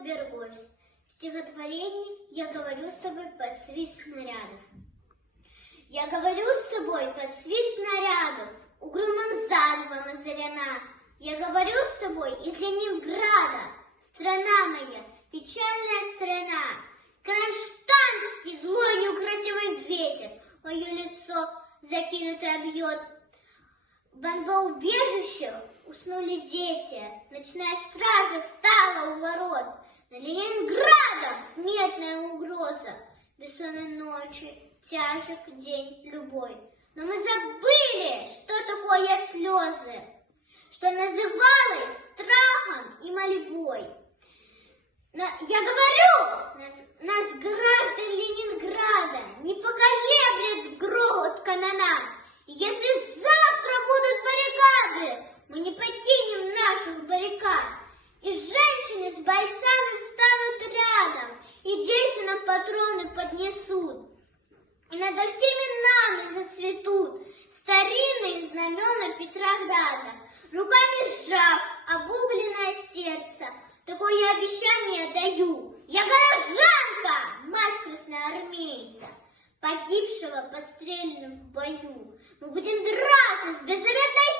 подберусь. В стихотворении я говорю с тобой под свист снарядов. Я говорю с тобой под свист снарядов, угрюмым залпом озарена. Я говорю с тобой из Ленинграда, страна моя, печальная страна. Кронштадтский злой неукротимый ветер мое лицо закинутое бьет. В бомбоубежищах уснули дети, ночная стража встала у ворот. На Ленинградом смертная угроза, бессонной ночи, тяжек день любой. Но мы забыли, что такое слезы, что называлось страхом и мольбой. Я говорю, нас граждан Ленинграда не поколеблет грохот канонад. И если завтра будут баррикады, мы не покинем наших баррикад. И женщины с бойцами встанут рядом, и дети нам патроны поднесут. И над всеми нами зацветут старинные знамена Петрограда. Руками сжав обугленное сердце, такое обещание даю. Я горожанка, мать красноармейца, погибшего подстреленным в бою. Мы будем драться с беззаветной